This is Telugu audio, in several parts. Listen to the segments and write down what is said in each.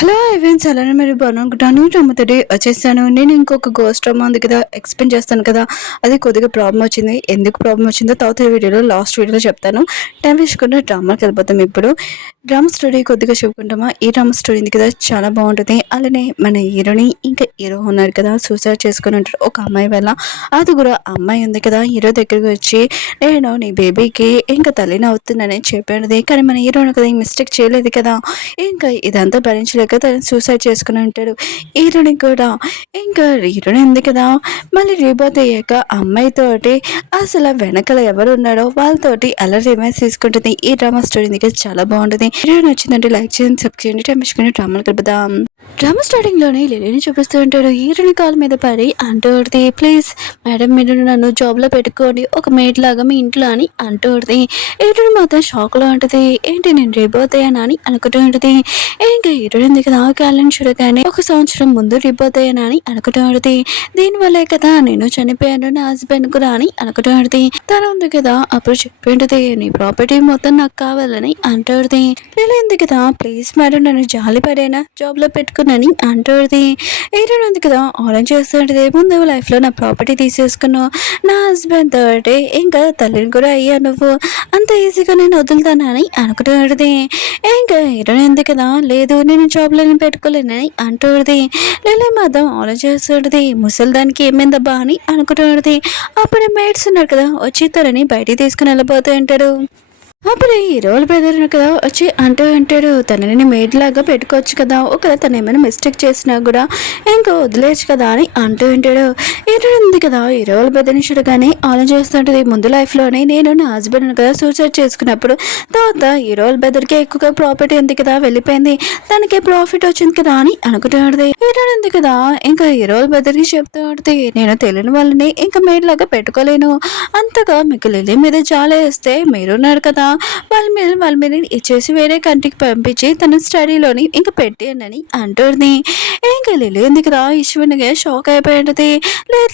హలో ఎవెన్స్ అలానే మీరు బాగున్నాను డ్రామాతోటి వచ్చేసాను. నేను ఇంకొక గోస్ట్ డ్రామా ఉంది కదా, ఎక్స్ప్లెయిన్ చేస్తాను కదా. అది కొద్దిగా ప్రాబ్లం వచ్చింది. ఎందుకు ప్రాబ్లం వచ్చిందో తర్వాత వీడియోలో లాస్ట్ వీడియోలో చెప్తాను. టైం వేసుకుంటే డ్రామాకి వెళ్ళిపోతాం. ఇప్పుడు డ్రామా స్టోరీ కొద్దిగా చెప్పుకుంటామా. ఈ డ్రామా స్టోరీ ఉంది కదా, చాలా బాగుంటుంది. అలానే మన హీరోని ఇంకా హీరో ఉన్నారు కదా, సూసైడ్ చేసుకుని ఉంటారు ఒక అమ్మాయి వల్ల. అది కూడా అమ్మాయి ఉంది కదా, హీరో దగ్గరికి వచ్చి నేను నీ బేబీకి ఇంకా తల్లిని అవుతుందని చెప్పాడు. కానీ మన హీరోని కదా ఈ మిస్టేక్ చేయలేదు కదా. ఇంకా ఇదంతా భరించలేక తను సూసైడ్ చేసుకుని ఉంటాడు. హీరోని కూడా ఇంకా హీరోని ఉంది కదా, మళ్ళీ రీబర్త్ అయ్యాక అమ్మాయితోటి అసలు వెనకాల ఎవరు ఉన్నాడో వాళ్ళతోటి అలా రిమైన్స్ తీసుకుంటుంది. ఈ డ్రామా స్టోరీ దగ్గర చాలా బాగుంటుంది. వీడియో నచ్చిందంటే లైక్ చేయండి, సబ్స్క్రైబ్ చేయండి. టైం ఇచ్చుకుని డ్రామాలు కలుపుదాం. డ్రామా స్టార్టింగ్ లోనే లిలీని చూపిస్తూ ఉంటాడు. హీరోని కాల్ మీద పడి అంటూ ఉంటుంది, ప్లీజ్ మేడం మీరు నన్ను జాబ్ లో పెట్టుకోండి ఒక మేడ్ లాగా మీ ఇంట్లో అని అంటూ ఉంటుంది. హీరోని మాత్రం షాక్ లో ఉంటుంది. ఏంటి నేను రిబర్త్ అయ్యానా అని అనుకుంటూ ఉంటుంది. ఇంకా హీరోయిన్ ఉంది కదా, క్యాలెండర్ చూడగానే ఒక సంవత్సరం ముందు రిబర్త్ అయ్యానా అని అనుకుంటూ ఉంటుంది. దీనివల్లే కదా నేను చనిపోయాను నా హస్బెండ్ కూడా అని అనుకుంటూ ఉంటుంది. తను ఉంది కదా అప్పుడు చెప్పి ఉంటుంది, నీ ప్రాపర్టీ మొత్తం నాకు కావాలని అంటూ ఉంటుంది. లిలీ ఉంది కదా, ప్లీజ్ మేడం నన్ను జాలి పడేనా జాబ్ లో పెట్టుకున్నాని అంటుంది. హీరోయిన్ ఉంది కదా ఆరెంజ్ చేస్తుంటది, ముందు లైఫ్ లో నా ప్రాపర్టీ తీసేసుకున్నావు, నా హస్బెండ్ తోటి ఇంకా తల్లిని కూడా అయ్యా, నువ్వు అంత ఈజీగా నేను వదులుతానని అనుకుంటుంది. ఇంకా హీరోయిన్ ఉంది కదా, లేదు నేను జాబ్లో పెట్టుకోలేనని అంటుంది. లిలీ మాత్రం ఆలోచిస్తుంటది, ముసలిదానికి ఏమైందబ్బా అని అనుకుంటుంది. అప్పుడు మేడ్స్ ఉన్నారు కదా వచ్చి తనని బయటికి తీసుకుని వెళ్ళిపోతూ ఉంటాడు. అప్పుడు హీరోల బ్రదర్ కదా వచ్చి అంటూ అంటాడు, తనని మేడ్ లాగా పెట్టుకోవచ్చు కదా, ఒకవేళ తను ఏమైనా మిస్టేక్ చేసినా కూడా ఇంకా వదిలేయచ్చు కదా అని అంటూ ఉంటాడు. హీరో ఉంది కదా హీరోల బ్రదర్ని చూడగానే ఆలోచిస్తుంటుంది, ముందు లైఫ్లోనే నేను నా హస్బెండ్ కదా సూసైడ్ చేసుకున్నప్పుడు తర్వాత హీరోల బ్రదర్కి ఎక్కువగా ప్రాఫిట్ ఉంది కదా, వెళ్ళిపోయింది, తనకి ప్రాఫిట్ వచ్చింది కదా అని అనుకుంటూ ఉంటుంది. హీరో ఉంది కదా ఇంకా హీరోల బ్రదర్కి చెప్తూ ఉంటుంది, నేను తెలియని వాళ్ళని ఇంకా మేడ్ లాగా పెట్టుకోలేను, అంతగా మీకు లిల్లీ మీద జాలేస్తే మీరున్నారు కదా, వాళ్ళ మీద ఇచ్చేసి వేరే కంట్రీకి పంపించి తన స్టడీలోని ఇంకా పెట్టానని అంటుంది. ఇంకా లిల్లీ ఎందుకు రా ఈశ్వరునిగా షాక్ అయిపోయింది.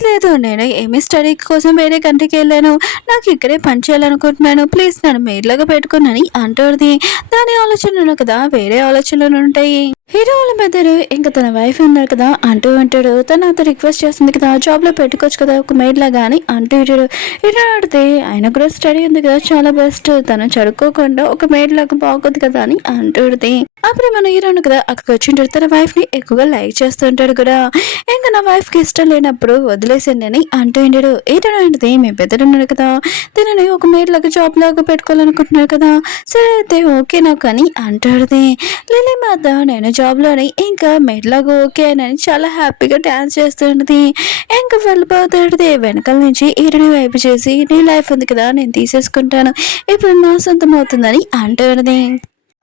లేదు నేను ఏమి స్టడీ కోసం వేరే కంట్రీకి వెళ్ళాను, నాకు ఇక్కడే పని చేయాలనుకుంటున్నాను, ప్లీజ్ నన్ను మేడ్లాగా పెట్టుకున్నాని అంటుంది. దాని ఆలోచనలు కదా వేరే ఆలోచనలు ఉంటాయి. హీరో వాళ్ళ మధ్యలో ఇంకా తన వైఫ్ ఉన్నారు కదా అంటూ ఉంటాడు, తను అంత రిక్వెస్ట్ చేస్తుంది కదా జాబ్ లో పెట్టుకోవచ్చు కదా ఒక మేడ్ లాగా అని అంటూ ఉంటాడు. హీరో ఆడితే ఆయన కూడా స్టడీ ఉంది కదా చాలా బెస్ట్, తను చదువుకోకుండా ఒక మేడ్ లాగా బాగుంది కదా అని అంటుంది. అప్పుడు మన హీరోను కదా అక్కడికి వచ్చింటాడు, తన వైఫ్ ని ఎక్కువగా లైక్ చేస్తుంటాడు కూడా. ఇంకా నా వైఫ్ కి ఇష్టం లేనప్పుడు వదిలేసండి అని అంటూ ఉంటాడు. ఏంటంటే మీ పెద్దడున్నాడు కదా, తనని ఒక మేడ్ లాగా జాబ్ లాగా పెట్టుకోవాలనుకుంటున్నారు కదా, సరే అయితే ఓకే నాకు అని అంటాడుది. లిలీ మాత నేను జాబ్లోని ఇంకా మెడలాగా ఓకే అని చాలా హ్యాపీగా డ్యాన్స్ చేస్తుంటుంది. ఇంకా వెళ్ళిపోతాడుది. వెనకాల నుంచి ఈరుని వైపు చేసి నీ లైఫ్ ఉంది కదా నేను తీసేసుకుంటాను, ఇప్పుడు నా సొంతం అవుతుందని అంటున్నది.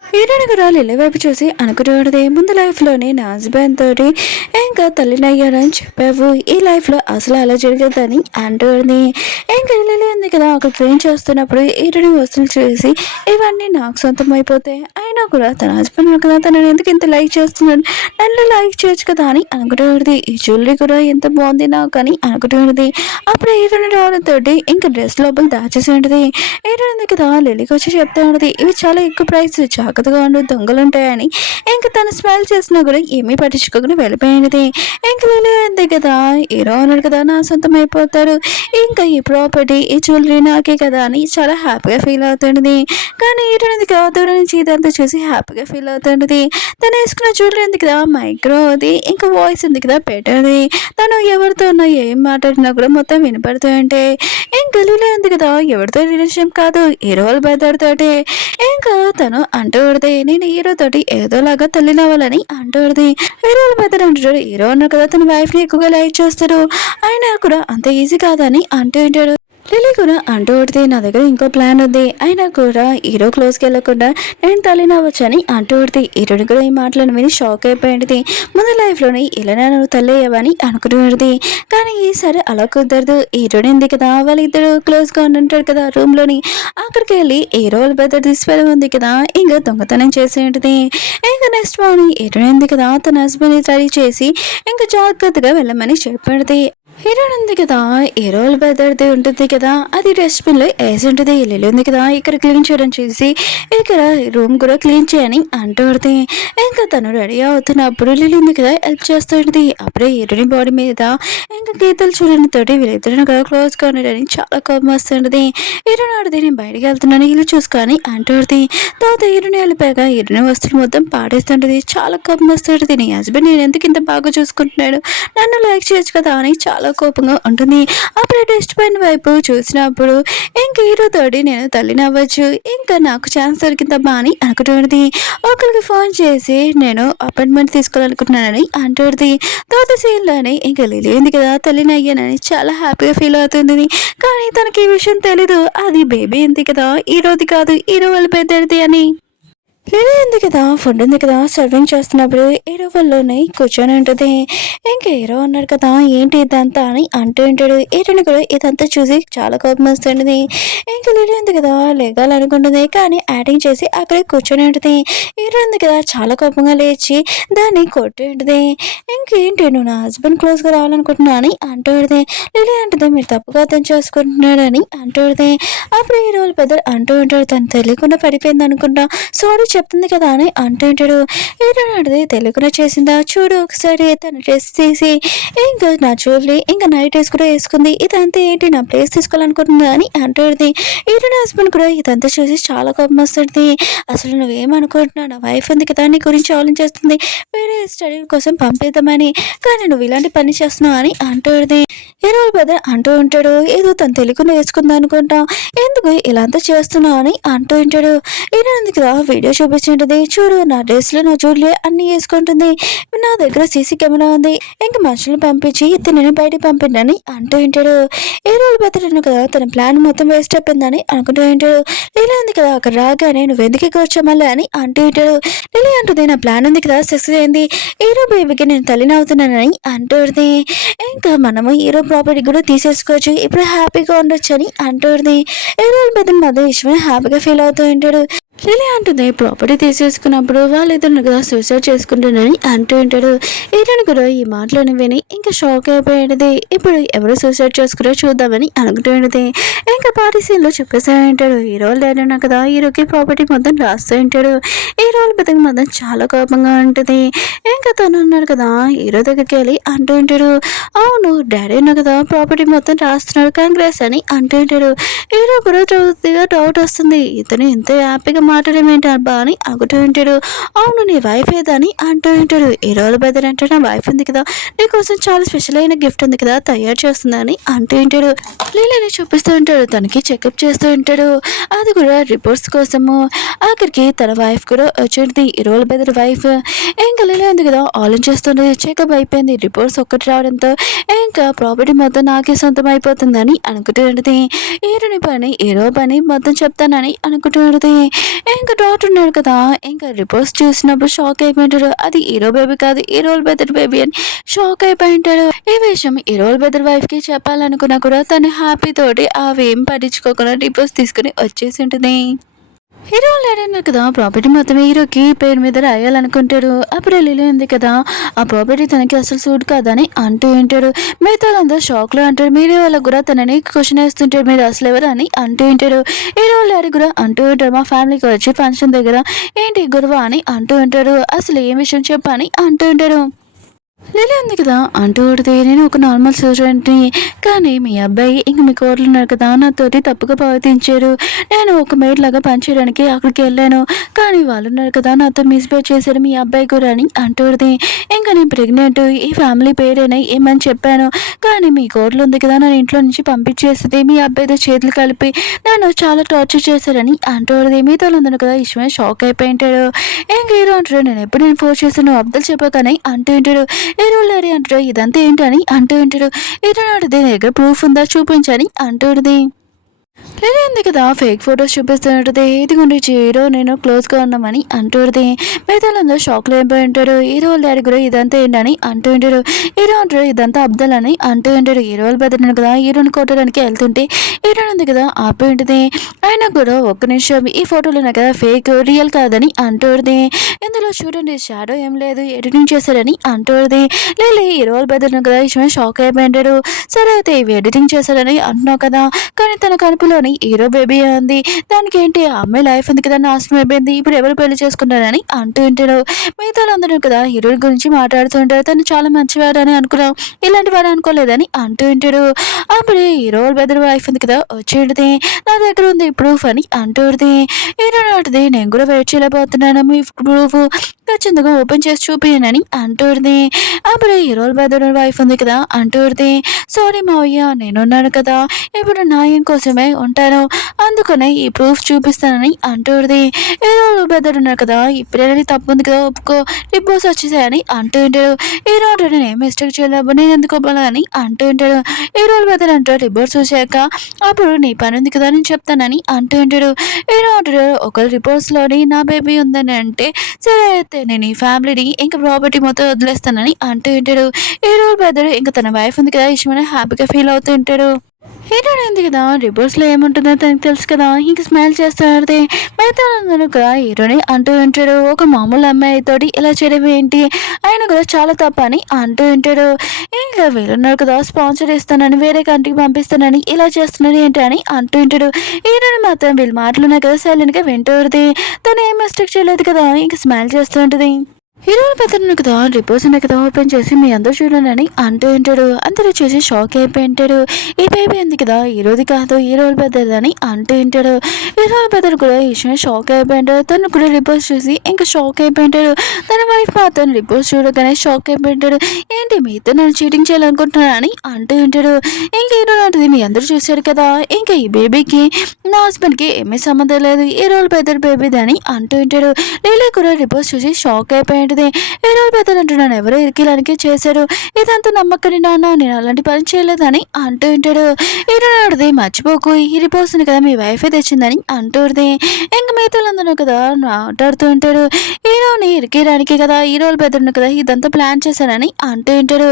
హీరోని కూడా లిల్లీ వైపు చూసి అనుకుంటున్నది, ముందు లైఫ్లోని నా హస్బెండ్ తోటి ఇంకా తల్లిని అయ్యానని చెప్పావు, ఈ లైఫ్లో అసలు అలా జరగదని అంటుంది. ఇంకా లిల్లీ ఉంది కదా అక్కడ ట్రైన్ చేస్తున్నప్పుడు హీరోని వసూలు చేసి ఇవన్నీ నాకు సొంతం అయిపోతాయి, అయినా కూడా తన హస్బెండ్ కదా తనని ఎందుకు ఇంత లైక్ చేస్తున్నాడు, నన్ను లైక్ చేయొచ్చు కదా అని అనుకుంటున్నది. ఈ జ్యువెలరీ కూడా ఎంత బాగుంది నాకు అని అనుకుంటున్నది. అప్పుడు హీరోని రావడంతో ఇంకా డ్రెస్ లోపల దాచేసి ఉంటుంది. హీరోయిన్ ఉంది కదా లిల్లీకి వచ్చి చెప్తా ఉంటుంది, ఇవి చాలా ఎక్కువ ప్రైస్ జాగ్రత్తగా ఉండు దొంగలు ఉంటాయని. ఇంకా తను స్మెల్ చేసినా కూడా ఏమీ పట్టించుకోకుండా వెళ్ళిపోయినది. ఇంకా లిల్లీ ఉంది కదా హీరో ఉన్నాడు కదా నా సొంతం అయిపోతాడు, ఇంకా ఈ ప్రాపర్టీ ఈ జ్యువెలరీ నాకే కదా అని చాలా హ్యాపీగా ఫీల్ అవుతుండది. కానీ హీరోయిన్ ఉంది కదా దూరం నుంచి ఇదంతా చూసి హ్యాపీగా ఫీల్ అవుతుండది. తను వేసుకున్న జ్యువెలరీ ఉంది కదా మైక్రోది, ఇంకా వాయిస్ ఉంది కదా పెట్టది, తను ఎవరితో ఉన్నా ఏం మాట్లాడినా కూడా మొత్తం వినపడుతూ ఉంటే. ఇంకా లిల్లీ ఉంది కదా ఎవరితో రిలేషన్ కాదు హీరో వాళ్ళ బ్రదర్ తోటి. ఇంకా తను అంటూ ఉడితే నేను హీరో తోటి ఏదోలాగా తల్లినవ్వాలని అంటూ ఉడితే హీరో వాళ్ళ బ్రదర్ అంటాడు, హీరో అన్నారు కదా తన వైఫ్ ని ఎక్కువగా లైక్ చేస్తారు, అయినా కూడా అంత ఈజీ కాదని అంటూ ఉంటాడు. లిల్లీ కూడా అంటూ ఉడితే నా దగ్గర ఇంకో ప్లాన్ ఉంది, అయినా కూడా హీరో క్లోజ్కి వెళ్ళకుండా నేను తల్లినవ్వచ్చని అంటూ ఉడితే హీరోని కూడా ఈ మాటలను విని షాక్ అయిపోయింది. ముందు లైఫ్లోని ఇలా నువ్వు తల్లి అయ్యావని అనుకుంటున్నది, కానీ ఈసారి అలా కుదరదు. హీరోని ఉంది కదా వాళ్ళిద్దరు క్లోజ్గా ఉంటుంటారు కదా రూమ్లోని, అక్కడికి వెళ్ళి హీరో వాళ్ళ బ్రదర్ తీసుకెళ్ళి ఉంది కదా ఇంకా దొంగతనం చేసి ఉంటుంది. ఇంకా నెక్స్ట్ మార్నింగ్ హీరోని ఉంది కదా తన హస్బెండ్ని రెడీ చేసి ఇంకా జాగ్రత్తగా వెళ్ళమని చెప్పినది. హీరోయిన్ ఉంది కదా, హీరోల బెదర్ది ఉంటుంది కదా, అది డస్ట్బిన్లో వేసి ఉంటుంది. లిల్లీ ఉంది కదా, ఇక్కడ క్లీన్ చేయడం చూసి ఇక్కడ రూమ్ కూడా క్లీన్ చేయని అంటుంది. ఇంకా తను రెడీ అవుతున్నప్పుడు లిల్లీ ఉంది కదా హెల్ప్ చేస్తుంటుంది. అప్పుడే హీరోయిన్ బాడీ మీద ఇంకా గీతలు చూడని తోటి వీళ్ళిద్దరిని కూడా క్లోజ్గా ఉండడానికి చాలా కోపం వస్తుంటుంది. హీరోయిన్ ఆడితే నేను బయటికి వెళ్తున్నాను ఇల్లు చూసుకొని అంటుంది. తర్వాత హీరోయిన్ వెళ్ళిపోయాక హీరోయిన్ వస్తువులు మొత్తం పాడేస్తుంటుంది. చాలా కోపం వస్తుంటుంది. నీ హస్బెండ్ నేను ఎందుకు ఇంత బాగా చూసుకుంటున్నాడు, నన్ను లైక్ చేయొచ్చు కదా అని చాలా కోపంగా ఉంటుంది. అప్పుడే డస్ట్ పైన వైపు చూసినప్పుడు ఇంక హీరోతోటి నేను తల్లిని అవ్వచ్చు, ఇంకా నాకు ఛాన్స్ దొరికిందమ్మా అని అనుకుంటుంది. ఒకరికి ఫోన్ చేసి నేను అపాయింట్మెంట్ తీసుకోవాలనుకుంటున్నానని అంటుంది. తర్వాత సీన్లోనే ఇంకా లిల్లీ ఉంది కదా తల్లిని అయ్యానని చాలా హ్యాపీగా ఫీల్ అవుతుంది. కానీ తనకి ఈ విషయం తెలీదు, అది బేబీ ఉంది కదా హీరోది కాదు, హీరో వాళ్ళ పెద్దది అని. లిల్లీ ఉంది కదా ఫుడ్ ఉంది కదా సర్వింగ్ చేస్తున్నప్పుడు హీరో వాళ్ళలోనే కూర్చొని ఉంటుంది. ఇంకా హీరో అన్నాడు కదా ఏంటి ఇదంతా అని అంటూ ఉంటాడు. హీరోని కూడా ఇదంతా చూసి చాలా కోపం వస్తుంది. ఇంకా లిల్లీ ఉంది కదా లేగాలనుకుంటుంది, కానీ యాక్టింగ్ చేసి అక్కడే కూర్చొని ఉంటుంది. హీరో ఉంది కదా చాలా కోపంగా లేచి దాన్ని కొట్టి ఉంటుంది. ఇంకేంటి నువ్వు నా హస్బెండ్ క్లోజ్గా రావాలనుకుంటున్నా అని అంటూ ఉంటుంది. లిల్లీ అంటుంది మీరు తప్పుగా అర్థం చేసుకుంటున్నాడని అంటూ ఉంటుంది. అప్పుడు హీరో వాళ్ళ పెద్ద అంటూ ఉంటాడు తను తెలియకుండా పడిపోయింది అనుకుంటా, సారీ చెప్తుంది కదా అని అంటుంటాడు. ఏంటంటే తెలుగులో చేసిందా చూడు ఒకసారి తన డ్రెస్ తీసి ఇంకా నా జ్యువెలరీ ఇంకా నైట్ డ్రెస్ కూడా వేసుకుంది, ఇదంతా ఏంటి నా ప్లేస్ తీసుకోవాలనుకుంటుందా అని అంటుంది. ఈరోజు హస్బెండ్ కూడా ఇదంతా చూసి చాలా కోపం వస్తుంది. అసలు నువ్వేమనుకుంటున్నావు, నా వైఫ్ ఉంది కదా నీ గురించి ఆలోచిస్తుంది, వేరే స్టడీ కోసం పంపిద్దామని, కానీ నువ్వు ఇలాంటి పని చేస్తున్నావు అని అంటుంది. హీరో బ్రదర్ అంటూ ఉంటాడు ఏదో తను తెలుగులో వేసుకుందా అనుకుంటా, ఎందుకు ఇలా అంతా చేస్తున్నావు అని అంటూ ఉంటాడు. ఈయన కదా వీడియో చూపించుంటుంది, చూడు నా డ్రెస్లో నా జ్యువెలరీ అన్నీ వేసుకుంటుంది, నా దగ్గర సీసీ కెమెరా ఉంది, ఇంకా మనుషులను పంపించి తినని బయటికి పంపిండని అంటూ ఉంటాడు. ఏ రోజు బెతడను కదా తన ప్లాన్ మొత్తం వేస్ట్ అయిపోయిందని అనుకుంటూ ఉంటాడు. లిల్లీ ఉంది కదా అక్కడ రాగానే నువ్వు ఎందుకు ఇక్కడ వచ్చా మళ్ళీ అని అంటూ ఉంటాడు. లిల్లీ అంటుంది నా ప్లాన్ ఉంది కదా సక్సెస్ అయింది, హీరో బేబీకి నేను తల్లిని అవుతున్నానని అంటుంది. ఇంకా మనము హీరో ప్రాపర్టీ కూడా తీసేసుకోవచ్చు, ఇప్పుడు హ్యాపీగా ఉండొచ్చు అని అంటుంది. ఏ రోజు పెద్ద మధ్య విషయమే హ్యాపీగా ఫీల్ అవుతూ ఉంటాడు. లిల్లీ అంటుంది ప్రాపర్టీ తీసేసుకున్నప్పుడు వాళ్ళిద్దరు కదా సూసైడ్ చేసుకుంటానని అంటూ ఉంటాడు. ఈయన కూడా ఈ మాటలను విని ఇంకా షాక్ అయిపోయింది. ఇప్పుడు ఎవరు సూసైడ్ చేసుకురో చూద్దామని అనుకుంటూ ఉంటుంది. ఇంకా పార్టీ సీన్లో చెప్పేస్తూ ఉంటాడు హీరోలు లేదన్నా కదా హీరోకి ప్రాపర్టీ మొత్తం రాస్తూ ఉంటాడు. హీరోల బతుకు మొత్తం చాలా కోపంగా ఉంటుంది. ఇంకా తను ఉన్నాడు కదా హీరో దగ్గరికి వెళ్ళి అంటూ ఉంటాడు అవును డాడీ ఉన్నా కదా ప్రాపర్టీ మొత్తం రాస్తున్నాడు కాంగ్రెస్ అని అంటూ ఉంటాడు. హీరో కూడా డౌట్ వస్తుంది, ఇతను ఎంతో హ్యాపీగా మాట్లాడమేంటి అబ్బా అని అనుకుంటూ ఉంటాడు. అవును నీ వైఫ్ ఏదని అంటూ ఉంటాడు. ఈ రోజు బెదర్ అంటే నా వైఫ్ ఉంది కదా నీకోసం చాలా స్పెషల్ అయిన గిఫ్ట్ ఉంది కదా తయారు చేస్తుందని అంటూ ఉంటాడు. లీలని చూపిస్తూ ఉంటాడు, తనకి చెకప్ చేస్తూ ఉంటాడు, అది కూడా రిపోర్ట్స్ కోసము. ఆఖరికి తన వైఫ్ కూడా వచ్చింది, ఈ రోజు బెదర్ వైఫ్. ఇంకా లీల ఉంది కదా ఆలోచిస్తుంది, చెకప్ అయిపోయింది, రిపోర్ట్స్ ఒక్కటి రావడంతో ఇంకా ప్రాపర్టీ మొత్తం నాకే సొంతం అయిపోతుందని అనుకుంటూ ఉంటుంది. హీరోని పని హీరో పని మొత్తం చెప్తానని అనుకుంటూ ఉంటుంది. ఇంకా డాక్టర్ ఉన్నాడు కదా ఇంకా రిపోర్ట్స్ చూసినప్పుడు షాక్ అయిపోయింటాడు, అది హీరో బేబీ కాదు హీరోల్ బెదర్ బేబీ అని షాక్ అయిపోయింటాడు. ఈ విషయం హీరోల్ బెదర్ వైఫ్ కి చెప్పాలనుకున్నా కూడా తను హ్యాపీ తోటి అవేం పట్టించుకోకుండా రిపోర్ట్స్ తీసుకుని వచ్చేసి ఉంటుంది. హీరో లేడన్నారు కదా ప్రాపర్టీ మొత్తం హీరోకి పేరు మీద రాయాలనుకుంటాడు. అప్పుడు లిల్లీ ఉంది కదా ఆ ప్రాపర్టీ తనకి అసలు సూట్ కాదని అంటూ ఉంటాడు. మిగతా వాళ్ళందరూ షాక్లో అంటారు, మీరే వాళ్ళకు కూడా తనని క్వశ్చన్ వేస్తుంటాడు మీరు అసలు ఎవరు అని అంటూ ఉంటాడు. హీరో డాడీ కూడా అంటూ ఉంటాడు మా ఫ్యామిలీకి వచ్చి ఫంక్షన్ దగ్గర ఏంటి గొడవ అని అంటూ ఉంటాడు, అసలు ఏం విషయం చెప్పని అంటూ ఉంటాడు. లిల్లీ ఉంది కదా అంటూ కొడితే నేను ఒక నార్మల్ స్టూడెంట్ని, కానీ మీ అబ్బాయి ఇంక మీ కోడలు ఉన్నారు కదా నాతోటి తప్పుగా ప్రవర్తించారు, నేను ఒక మేడ్ లాగా పనిచేయడానికి అక్కడికి వెళ్ళాను, కానీ వాళ్ళు ఉన్నారు కదా నాతో మిస్బిహేవ్ చేశారు మీ అబ్బాయి కూడా అని అంటూడిది. ఇంకా నేను ప్రెగ్నెంట్ ఈ ఫ్యామిలీ పేరేనా ఏమని చెప్పాను, కానీ మీ కోడలు ఉంది కదా నన్ను ఇంట్లో నుంచి పంపించేస్తుంది, మీ అబ్బాయితో చేతులు కలిపి నన్ను చాలా టార్చర్ చేశారని అంటూడిది. మీతో ఉన్నారు కదా ఇష్టమే షాక్ అయిపోయింటాడు. ఇంక హీరో అంటాడు నేను ఎప్పుడు నేను ఫోర్స్ చేశాను అబ్దుల్ చెప్పాకని అంటూ ఉంటాడు. హీరోలారి అంటాడు ఇదంతా ఏంటని అంటూ ఉంటాడు. హీరో నాడు దీని దగ్గర ప్రూఫ్ ఉందా చూపించని అంటూడిది. లేదంది కదా ఫేక్ ఫొటోస్ చూపిస్తున్నట్టుది. ఇదిగోండి హీరో నేను క్లోజ్గా ఉన్నామని అంటుంది. మిగతాలందరూ షాక్లో అయిపోయి ఉంటారు. హీరో వాళ్ళ డాడీ కూడా ఇదంతా ఏంటని అంటూ ఉంటారు. హీరో అంటారు ఇదంతా అబ్దల్ అని అంటూ ఉంటారు. హీరో వాళ్ళు బెదిరినారు కదా హీరోని కొట్టడానికి వెళ్తుంటే హీరోని ఉంది కదా ఆపి ఉంటుంది. అయినా కూడా ఒక్క నిమిషం ఈ ఫోటోలు ఉన్నాయి కదా ఫేక్ రియల్ కాదని అంటుంది. ఇందులో చూడండి షాడో ఏం లేదు ఎడిటింగ్ చేశారని అంటుంది. లేదు హీరో వాళ్ళు బెదిరినారు కదా ఈ షాక్ అయిపోయి ఉంటారు. సరే అయితే ఇవి ఎడిటింగ్ చేశారని అంటున్నావు కదా కానీ తన కడుపులోని హీరో బేబీ ఉంది. దానికి ఏంటి ఆ అమ్మాయి లైఫ్ ఉంది కదా నాశనం అయిపోయింది. ఇప్పుడు ఎవరు పెళ్లి చేసుకుంటారని అంటూ ఉంటాడు. మిగతా అందరూ కదా హీరో గురించి మాట్లాడుతుంటారు. తను చాలా మంచివారు అని అనుకున్నాం ఇలాంటి వాడు అనుకోలేదని అంటూ ఉంటాడు. అప్పుడు హీరో బెదర్ వైఫ్ ఉంది కదా వచ్చేది నా దగ్గర ఉంది ప్రూఫ్ అని అంటుంది. హీరో నాటిది నేను కూడా వెయిట్ చేయలేకపోతున్నాను మీ ప్రూఫ్ ఖచ్చితంగా ఓపెన్ చేసి చూపియనని అంటుంది. అప్పుడు హీరో బెదర్ వైఫ్ ఉంది కదా అంటుంది. సారీ మావయ్య నేనున్నాను కదా ఇప్పుడు న్యాయం కోసమే ఉంటాను అందుకనే ఈ ప్రూఫ్ చూపిస్తానని అంటుంది. హీరో బెదర్ ఉన్నారు కదా ఇప్పుడేనని తప్పు ఉంది కదా ఒప్పుకో డిపోస్ వచ్చేసాయని అంటూ ఉంటాడు. హీరో అంటాడు నేను మిస్టేక్ చేయలేవు నేను ఎందుకు ఒప్పాలని అంటూ ఉంటాడు. హీరో బెదర్ అంటాడు రిపోర్ట్స్ చూసాక అప్పుడు నీ పని ఉంది కదా నేను చెప్తానని అంటూ ఉంటాడు. హీరో అంటాడు ఒక రిపోర్ట్స్లోని నా బేబీ ఉందని అంటే సరే అయితే నేను ఈ ఫ్యామిలీని ఇంకా ప్రాపర్టీ మొత్తం వదిలేస్తానని అంటూ ఉంటాడు. హీరో బెదర్ ఇంకా తన వైఫ్ ఉంది కదా ఇష్టమని హ్యాపీగా ఫీల్ అవుతూ ఉంటాడు. హీరో ఉంది కదా రిపోర్ట్స్లో ఏముంటుందో తనకు తెలుసు కదా ఇంక స్మైల్ చేస్తాడు. మిగతా కదా హీరోని అంటూ ఉంటాడు ఒక మామూలు అమ్మాయితోటి ఇలా చేయడం ఏంటి ఆయన కూడా చాలా తప్ప అని అంటూ ఉంటాడు. ఇంకా వీళ్ళున్నారు కదా స్పాన్సర్ ఇస్తానని వేరే కంట్రీకి పంపిస్తానని ఇలా చేస్తున్నాడు ఏంటి అని అంటూ ఉంటాడు. హీరోని మాత్రం వీళ్ళు మాటలున్నాయి కదా సైలెంట్గా వింటూ ఉంటుంది. తను ఏం మిస్టేక్ చేయలేదు కదా ఇంక స్మైల్ చేస్తూ ఉంటుంది. హీరోని పెద్దను కదా రిపోర్ట్స్ ఉన్నాయి కదా ఓపెన్ చేసి మీ అందరూ చూడండి అని అంటూ ఉంటాడు. అందరూ చూసి షాక్ అయిపోయి ఉంటాడు. ఈ బేబీ ఉంది కదా హీరోది కాదు హీరోల పెద్దది అని అంటూ ఉంటాడు. హీరోల పెద్దలు కూడా ఈ విషయం షాక్ అయిపోయి ఉంటాడు. తను కూడా రిపోర్ట్స్ చూసి ఇంకా షాక్ అయిపోయి ఉంటాడు. తన వైఫ్ మాత్రం రిపోర్ట్స్ చూడగానే షాక్ అయిపోయి ఉంటాడు. ఏంటి మీతో నన్ను చీటింగ్ చేయాలనుకుంటున్నాను అని అంటూ ఉంటాడు. ఇంకా హీరో అంటుంది మీ అందరూ చూశారు కదా ఇంకా ఈ బేబీకి నా హస్బెండ్కి ఏమీ సంబంధం లేదు హీరోల పెద్ద బేబీది అని అంటూ ఉంటాడు. లీలా కూడా రిపోర్ట్స్ చూసి షాక్ అయిపోయి హీరో పెద్దలు అంటున్నాను ఎవరో ఇరికిలానికి చేశారు ఇదంతా నమ్మకని నాన్న నేను అలాంటి పని చేయలేదని అంటూ ఉంటాడు. హీరో అడిది మర్చిపోకు ఈ రిపోర్ట్స్ని కదా మీ వైఫే తెచ్చిందని అంటుంది. ఇంక మిగతాలందరూ కదా మాట్లాడుతూ ఉంటాడు. హీరోని ఇరికేయడానికి కదా హీరోల పెద్దలు కదా ఇదంతా ప్లాన్ చేశానని అంటూ ఉంటాడు.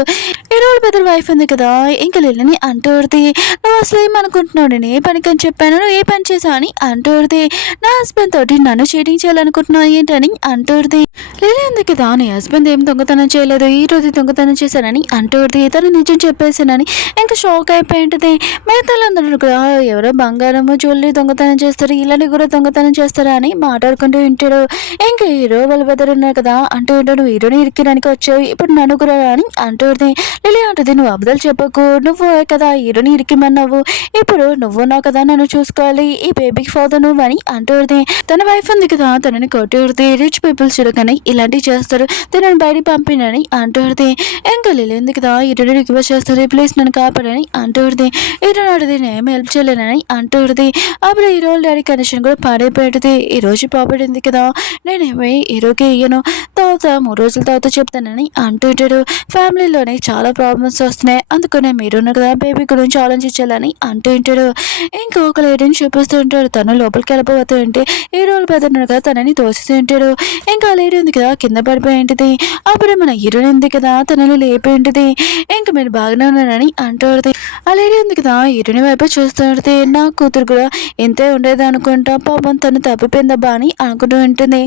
హీరోల పెద్దల వైఫ్ ఉంది కదా ఇంకా లిల్లని అంటుంది. నువ్వు అసలు ఏమనుకుంటున్నావు నేను ఏ పనికి అని చెప్పాను నువ్వు ఏ పని చేసావు అని అంటుంది. నా హస్బెండ్ తోటి నన్ను చీటింగ్ చేయాలనుకుంటున్నావు ఏంటని అంటుంది. లిల్లీ ఉంది కదా నీ హస్బెండ్ ఏం దొంగతనం చేయలేదు ఈ రోజు దొంగతనం చేశానని అంటుంది. తను నిజం చెప్పేసానని ఇంకా షాక్ అయిపోయి ఉంటుంది. మిగతాలందరూ కూడా ఎవరో బంగారము జ్యువెలరీ దొంగతనం చేస్తారు ఇలాంటి కూడా దొంగతనం చేస్తారా అని మాట్లాడుకుంటూ ఉంటాడు. ఇంకా హీరో వాళ్ళ బెదర్ ఉన్నారు కదా అంటూ ఉంటాడు హీరోని ఇరికిడానికి వచ్చావు ఇప్పుడు నన్ను కూడా అని అంటుంది. లిల్లీ అంటుంది నువ్వు అబద్ధాలు చెప్పకు నువ్వు కదా హీరోని ఇరికిమన్నావు ఇప్పుడు నువ్వున్నావు కదా నన్ను చూసుకోవాలి ఈ బేబీకి ఫాదర్ నువ్వు అని అంటుంది. తన వైఫ్ ఉంది కదా తనని కొట్టి రిచ్ పీపుల్స్ చూడగానే ఇలాంటివి చేస్తారు తనని బయటికి పంపినని అంటుంది. ఇంకా లిల్లీ ఉంది కదా హీరోని రిక్వెస్ట్ చేస్తుంది ప్లీజ్ నన్ను కాపాడని అంటుంది. హీరో అడిది నేను హెల్ప్ చేయలేనని అంటుంది. అప్పుడు హీరో డాడీ కండిషన్ కూడా పాడైపోయింది. ఈ రోజు ప్రాపర్టీ ఉంది కదా నేనేమి హీరోకి ఇయ్యను తర్వాత 3 రోజుల తర్వాత చెప్తానని అంటుంటాడు. ఫ్యామిలీలోనే చాలా ప్రాబ్లమ్స్ వస్తున్నాయి అందుకనే మీరున్నారు కదా బేబీ గురించి ఆలోచించాలని అంటూ ఉంటాడు. ఇంకా ఒక లేడీని చూపిస్తూ ఉంటాడు. తను లోపలికి వెళ్ళిపోతూ ఉంటే హీరోలు పెద్దన్నాడు కదా తనని తోసిస్తూ ఉంటాడు. ఇంకా లేడీ ఉంది కదా కింద పడిపోయి ఉంటుంది. అప్పుడే మన హీరోయిన్ ఉంది కదా తనని లేపి ఉంటుంది. ఇంకా మీరు బాగానే ఉన్నారని అంటుంది. ఆ లేడీ ఉంది కదా హీరోయిన్ వైపు చూస్తూ ఉంటుంది. నా కూతురు కూడా ఇంతే ఉండేది అనుకుంటా పాపం తను తప్పిపోయిందబ్బా అని అనుకుంటూ ఉంటుంది.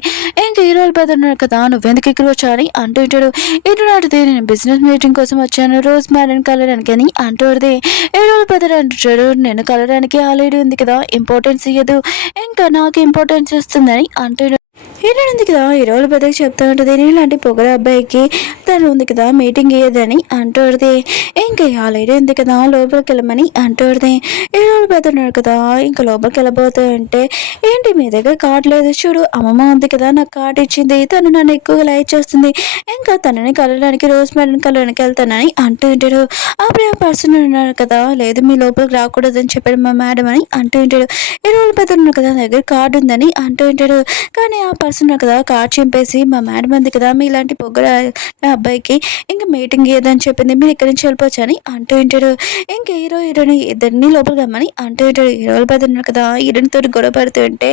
ఇంకా హీరోలు పెద్దన్నాడు కదా నువ్వెందుకు ఇక్కడ వచ్చా అని అంటూ ఉంటాడు. హీరో అడితే నేను బిజినెస్ మీటింగ్ కోసం వచ్చాను రోజ్ మ్యారీని కలడానికి అని అంటుంది. హీరోలు పెద్దడు అంటాడు నేను కలడానికి ఆ లేడీ ఉంది కదా ఇంపార్టెన్స్ ఇయ్యదు ఇంకా నాకు ఇంపార్టెన్స్ ఇస్తుందని అంటాడు. హీరోయిన్ ఉంది కదా హీరోల పెద్దకి చెప్తూ ఉంటుంది ఇలాంటి పొగర అబ్బాయికి తను ఉంది కదా మీటింగ్ ఇయ్యదని అంటుంది. ఇంకా ఆ లేడీ ఉంది కదా లోపలికి వెళ్ళమని అంటుంది. హీరోలు పెద్ద ఉన్నాడు కదా ఇంకా లోపలికి వెళ్ళబోతూ ఉంటే ఏంటి మీ దగ్గర కార్డు లేదు చూడు అమ్మమ్మ ఉంది కదా నాకు కార్డు ఇచ్చింది తను నన్ను ఎక్కువగా లైక్ చేస్తుంది ఇంకా తనని కలవడానికి రోజ్ మ్యారీని కలవడానికి వెళ్తానని అంటూ ఉంటాడు. అప్పుడు ఆ పర్సన్ ఉన్నాడు కదా లేదు మీ లోపలికి రాకూడదని చెప్పాడు మా మేడం అని అంటూ ఉంటాడు. హీరోలు పెద్ద ఉన్నాడు కదా దగ్గర కార్డు ఉందని అంటూ ఉంటాడు. కానీ ఆ రాస్తున్నారు కదా కార్డ్ చింపేసి మా మేడం ఉంది కదా మీ ఇలాంటి పొగ్గర అబ్బాయికి ఇంకా మీటింగ్ ఏదని చెప్పింది మీరు ఇక్కడి నుంచి వెళ్ళిపోవచ్చు అని అంటూ ఉంటాడు. ఇంకా హీరోని ఇద్దరిని లోపలికి రమ్మని అంటూ ఉంటాడు. హీరోలు పెద్దన్నారు కదా హీరోయిన్తో గొడవ పడుతూ ఉంటే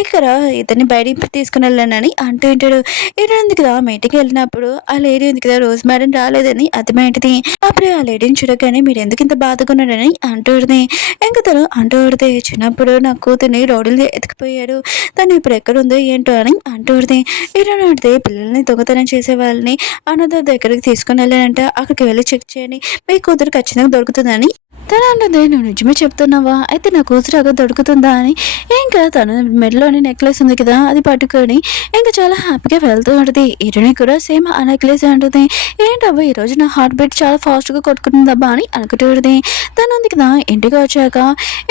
ఇక్కడ ఇద్దరిని బయటికి తీసుకుని వెళ్ళానని అంటూ ఉంటాడు. హీరోయిన్ ఉంది కదా మీటింగ్కి వెళ్ళినప్పుడు ఆ లేడీ ఉంది కదా రోజు మేడం రాలేదని అర్థమైంది. అప్పుడే ఆ లేడీని చూడగానే మీరు ఎందుకు ఇంత బాధగా ఉన్నారని అంటూడిది. ఇంకా తను అంటూడితే చిన్నప్పుడు నా కూతుర్ని రోడ్లు ఎత్తుకుపోయాడు తను ఇప్పుడు ఎక్కడుందో ఏంటో అని అంటూడిది. హీరోయిన్ అడితే పిల్లల్ని దొంగతనం చేసే వాళ్ళని అనాథ దగ్గరికి తీసుకుని వెళ్ళానంట అక్కడికి వెళ్ళి చెక్ చేయండి మీ కూతురు ఖచ్చితంగా దొరుకుతుందని తను అంటుంది. నువ్వు నిజమే చెప్తున్నావా అయితే నా కూతురు అక్కడ దొరుకుతుందా అని ఇంకా తను మెడలోని నెక్లెస్ ఉంది కదా అది పట్టుకొని ఇంకా చాలా హ్యాపీగా వెళ్తూ ఉంటుంది. హీరోయిన్ కూడా సేమ్ ఆ నెక్లెస్ అంటుంది. ఏంటబ్బా ఈరోజు నా హార్ట్ బీట్ చాలా ఫాస్ట్గా కొట్టుకుంటుందబ్బా అని అనుకుంటూ ఉంటుంది. తను ఉంది కదా ఇంటికి వచ్చాక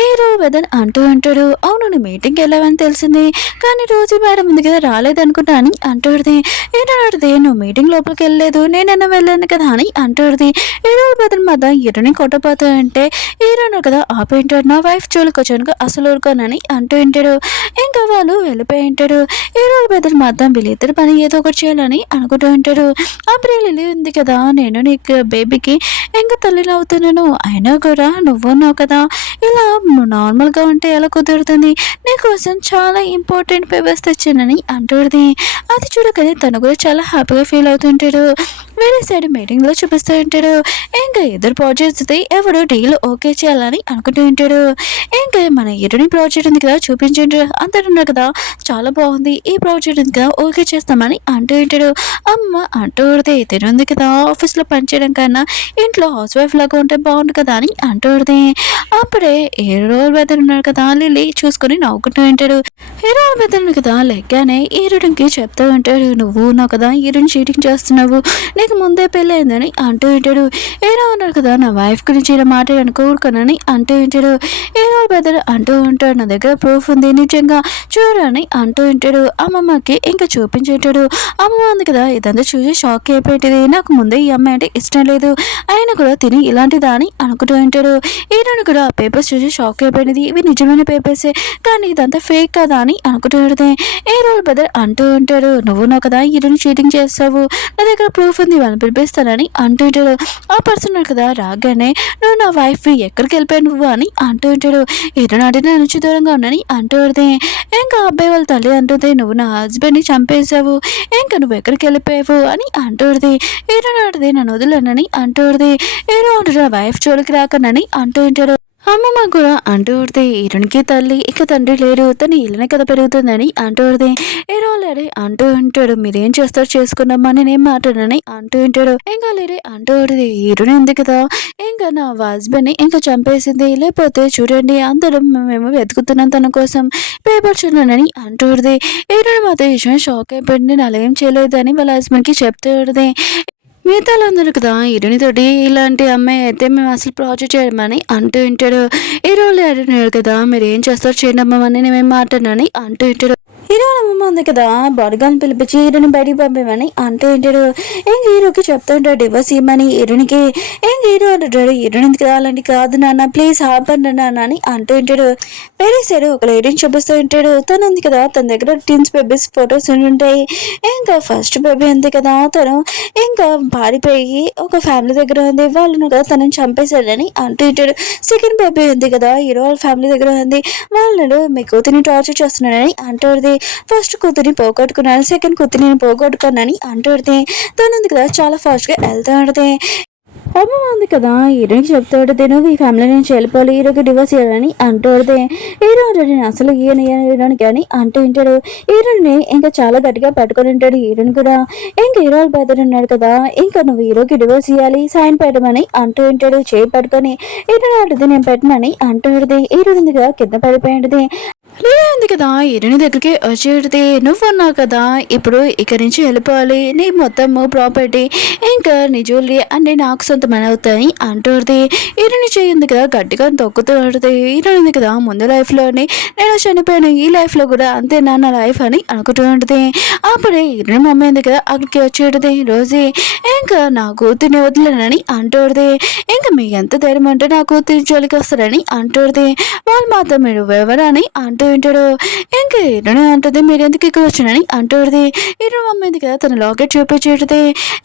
హీరో వెదన్ అంటూ ఉంటాడు. అవును నువ్వు మీటింగ్కి వెళ్ళావని తెలిసింది కానీ రోజు మేడం ఉంది కదా రాలేదనుకుంటా అని అంటుంది. ఏంటంటే నువ్వు మీటింగ్ లోపలికి వెళ్ళలేదు నేనైనా వెళ్ళాను కదా అని అంటుంది. హీరో వెదన్ మధ్య హీరోని కొట్టపోతా అంటే హీరోను కదా ఆపేంటాడు. నా వైఫ్ జోలికి వచ్చాను అసలు ఊరుకోనని అంటూ ఉంటాడు. ఇంకా వాళ్ళు వెళ్ళిపోయి ఉంటాడు. హీరో బెదర్ మాత్రం వీళ్ళిద్దరు పని ఏదో ఒకటి చేయాలని అనుకుంటూ ఉంటాడు. అప్పుడు లిల్లీ ఉంది కదా నేను నీకు బేబీకి ఇంకా తల్లిని అవుతున్నాను అయినా కూడా నువ్వున్నావు కదా ఇలా నార్మల్గా ఉంటే ఎలా కుదురుతుంది నీకోసం చాలా ఇంపార్టెంట్ పేపర్స్ తెచ్చానని అంటుంది. అది చూడగానే తను కూడా చాలా హ్యాపీగా ఫీల్ అవుతుంటాడు. వేరే సైడ్ మీటింగ్లో చూపిస్తూ ఉంటాడు. ఇంకా ఇద్దరు ప్రాజెక్ట్స్ ఎవడు డీల్ ఓకే చేయాలని అనుకుంటూ ఉంటాడు. ఇంకా మన హీరోని ప్రాజెక్ట్ ఉంది కదా చూపించండి అంటున్నారు కదా చాలా బాగుంది ఈ ప్రాజెక్ట్ ఉంది కదా ఓకే చేస్తామని అంటూ ఉంటాడు. అమ్మ అంటూ ఉడితే తినుంది కదా ఆఫీస్లో పనిచేయడం కన్నా ఇంట్లో హౌస్ వైఫ్ లాగా ఉంటే బాగుంది కదా అని అంటూ ఉడితే అప్పుడే హీరో బెదర్ ఉన్నారు కదా లిల్లీ చూసుకొని నవ్వుకుంటూ ఉంటాడు. హీరో బెదర్ కదా లెగ్గానే హీరోడికి చెప్తూ ఉంటాడు నువ్వు నా కదా హీరోని చీటింగ్ చేస్తున్నావు నీకు ముందే పెళ్ళయిందని అంటూ ఉంటాడు. హీరో ఉన్నారు కదా నా వైఫ్ గురించి ఇలా మాట్లాడాను కోరుకోనని అంటూ ఉంటాడు. హీరో బెదర్ అంటూ ఉంటాడు నా దగ్గర ప్రూఫ్ ఉంది నిజంగా చూడని అంటూ ఉంటాడు. అమ్మమ్మకి ఇంకా చూపించుంటాడు. అమ్మమ్మ ఉంది కదా ఇదంతా చూసి షాక్ అయిపోయింది నాకు ముందే ఈ అమ్మాయి అంటే ఇష్టం లేదు ఆయన కూడా తిని ఇలాంటిదా అని అనుకుంటూ ఉంటాడు. హీరోని కూడా ఆ పేపర్స్ చూసి షాక్ అయిపోయినది ఇవి నిజమైన పేపర్సే కానీ ఇదంతా ఫేక్ కదా అని అనుకుంటూ ఉంటుంది. హీరో బెదర్ అంటూ ఉంటాడు నువ్వు నా కదా హీరోని చీటింగ్ చేస్తావు నా దగ్గర ప్రూఫ్ ఉంది వాళ్ళని పిలిపిస్తానని అంటూ ఉంటాడు. ఆ పర్సన్ కదా రాగానే నువ్వు నా వైఫ్ ఎక్కడికి వెళ్ళిపోయావు నువ్వు అని అంటూ ఉంటాడు. హీరోనాటి నా నుంచి దూరంగా ఉన్నాని అంటూ ఉంటుంది. ఇంకా అబ్బాయి వాళ్ళ తల్లి అంటుంది నువ్వు నా హస్బెండ్ని చంపేశావు ఇంకా నువ్వు ఎక్కడికి వెళ్ళిపోయావు అని అంటూ ఉంటుంది. హీరోనాటిది నన్ను వదిలేనని అంటూ ఉంటుంది. హీరో అంటున్నా వైఫ్ జోలికి రాకనని అంటూ ఉంటాడు. అమ్మమ్మ కూడా అంటూ ఉడితే హీరోనికి తల్లి ఇక తండ్రి లేరు తను ఇళ్ళనే కదా పెరుగుతుందని అంటూ ఉడితే హీరో లేడే అంటూ ఉంటాడు మీరేం చేస్తారు చేసుకున్నామా నేనేం మాట్లాడనని అంటూ ఉంటాడు. ఇంకా లేడే అంటూ ఉడితే హీరోని ఉంది కదా ఇంకా నా హస్బెండ్ని ఇంకా చంపేసింది లేకపోతే చూడండి అందరూ మేము వెతుకుతున్నాం తన కోసం పేపర్ చూడనని అంటూ ఉడితే హీరోని మాత్రం విషయం షాక్ అయిపోయింది నేను అలా ఏం చేయలేదని వాళ్ళ హస్బెండ్కి చెప్తూ ఉడితే మిగతాలు అందరూ కదా హీరోనితోటి ఇలాంటి అమ్మాయి అయితే మేము అసలు ప్రాజెక్ట్ చేయమని అంటూ ఉంటాడు. హీరోలు అడిగినాడు కదా మీరు ఏం చేస్తారు చేయండి అమ్మని నేనేం మాట్లాడినని అంటూ ఉంటాడు. హీరో అమ్మమ్మ ఉంది కదా బాడీగార్డ్ని పిలిపించి హీరోని బయటికి పంపేమని అంటూ ఉంటాడు. ఇంక హీరోకి చెప్తూ ఉంటాడు డివోర్స్ ఇవ్వమని హీరోనికి. ఇంక హీరో అంటాడు హీరోని కావాలంటే కాదు నాన్న ప్లీజ్ ఆపండి నాన్న అని అంటూ ఉంటాడు. వేరే సైడ్ ఒక లేడీని చూపిస్తూ ఉంటాడు. తను ఉంది కదా తన దగ్గర టీన్స్ బేబీస్ ఫొటోస్ ఉంటాయి. ఇంకా ఫస్ట్ బేబీ ఉంది కదా తను ఇంకా పారిపోయి ఒక ఫ్యామిలీ దగ్గర ఉంది వాళ్ళను కదా తనని చంపేశాడని అంటూ ఉంటాడు. సెకండ్ బేబీ ఉంది కదా హీరో వాళ్ళ ఫ్యామిలీ దగ్గర ఉంది వాళ్ళు మీ కూతురిని టార్చర్ చేస్తున్నాడని అంటుంది. ఫస్ట్ కూతురిని పోగొట్టుకున్నాను సెకండ్ కూతురిని పోగొట్టుకున్నానని అంటుంది. తను ఉంది కదా చాలా ఫాస్ట్గా వెళ్తూ ఉంటుంది. అమ్మమ్మ ఉంది కదా హీరోకి చెప్తాడు నువ్వు ఈ ఫ్యామిలీ నుంచి వెళ్ళిపోవాలి హీరోకి డివోర్స్ చేయాలని అంటూడితే హీరో నేను అసలు హీరోని కానీ అంటూ ఉంటాడు. హీరోని ఇంకా చాలా గట్టిగా పట్టుకొని ఉంటాడు హీరోని కూడా. ఇంకా హీరో బెదర్ ఉన్నాడు కదా ఇంకా నువ్వు హీరోకి డివోర్స్ ఇవ్వాలి సైన్ పెట్టమని అంటూ ఉంటాడు. చేయి పట్టుకొని హీరో అంటుంది నేను పెట్టనని అంటూడిది. హీరో ఉంది కదా కింద పడిపోయింది. ఉంది కదా హీరోని దగ్గరికి వచ్చేది నువ్వు ఉన్నావు కదా ఇప్పుడు ఇక్కడి నుంచి వెళ్ళిపోవాలి నీ మొత్తము ప్రాపర్టీ ఇంకా నీ జ్యువెలరీ అన్నీ నాకు సొంతమని అవుతాయి అంటుంది. హీరోని చేయింది కదా గట్టిగా తొక్కుతూ ఉంటుంది. హీరోని ఉంది కదా ముందు లైఫ్లోని నేను చనిపోయాను ఈ లైఫ్లో కూడా అంతే నా లైఫ్ అని అనుకుంటూ ఉంటుంది. అప్పుడే హీరోని మమ్మీ ఉంది కదా అక్కడికి వచ్చేది రోజు ఇంకా నా కూతుర్ని వదిలేనని అంటుంది. ఇంకా మీకు ఎంత ధైర్యం అంటే నా కూతురి జోలికి వస్తారని అంటుంది. వాళ్ళు మాత్రం మీరు ఎవరని అంటూ అంటూ ఉంటాడు. ఇంకా హీరోని అంటుంది మీరు ఎందుకు ఇక్కడ వచ్చానని అంటుంది. హీరో మమ్మీ ఉంది కదా తన లాకెట్ చూపించేది.